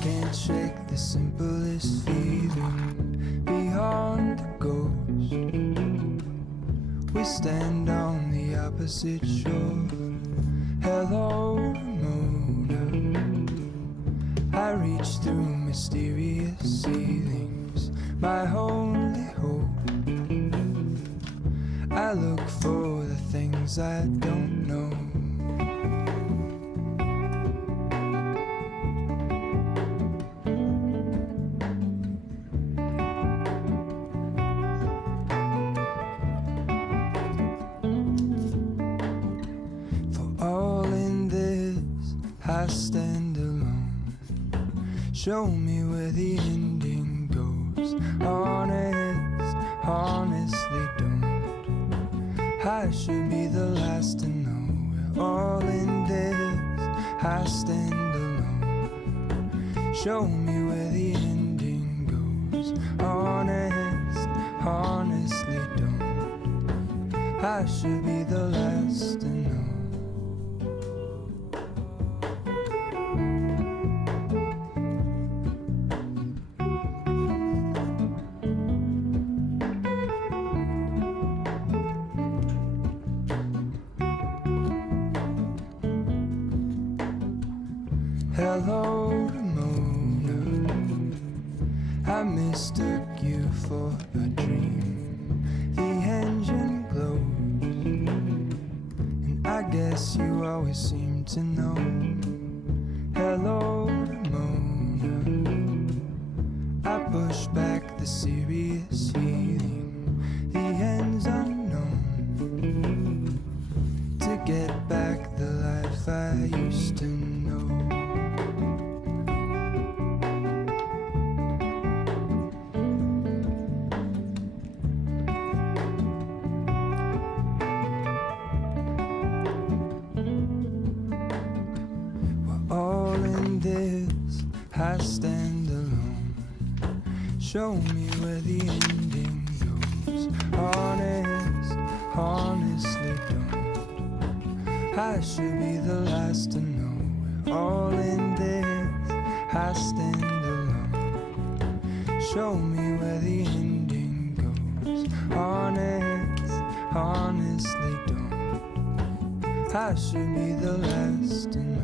can't shake the simplest feeling beyond the ghost. We stand on the opposite shore. Hello, Ramona. I reach through mysterious ceilings, my only hope. I look for the things I don't know. I stand alone. Show me where the ending goes. Honest, honestly don't. I should be the last to know. We're all in this. I stand alone. Show me where the ending goes. Honest, honestly don't. I should be the last to know. Hello, Ramona. I mistook you for a dream. The engine glows, and I guess you always seem to know. Hello, Ramona. I push back the serious feeling. The end's unknown. To get back the life I used to know. I stand alone. Show me where the ending goes. Honest, honestly don't. I should be the last to know. We're all in this. I stand alone. Show me where the ending goes. Honest, honestly don't. I should be the last to know.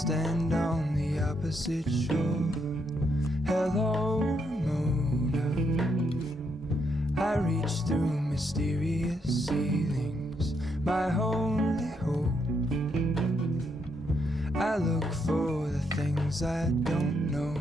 stand on the opposite shore. Hello, Ramona. I reach through mysterious ceilings, my only hope. I look for the things I don't know.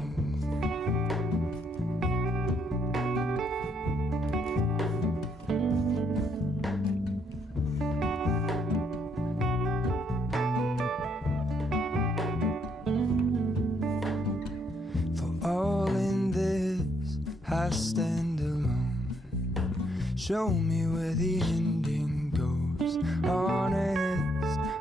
I stand alone. Show me where the ending goes.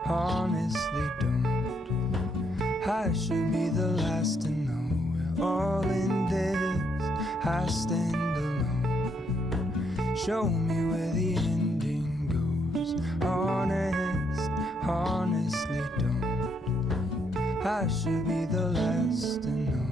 Honestly don't. I should be the last to know. We're all in this. I stand alone. Show me where the ending goes. Honestly don't. I should be the last to know.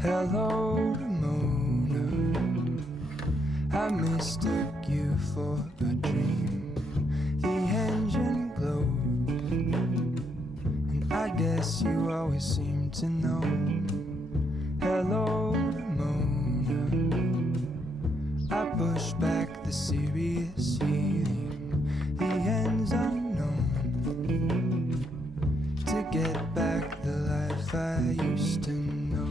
Hello, Ramona. I mistook you for a dream. The engine glows, and I guess you always seem to know. Hello, Ramona. I push back the serious healing. The end's unknown. To get back the life I used to know.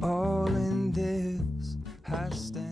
All in this, I stand.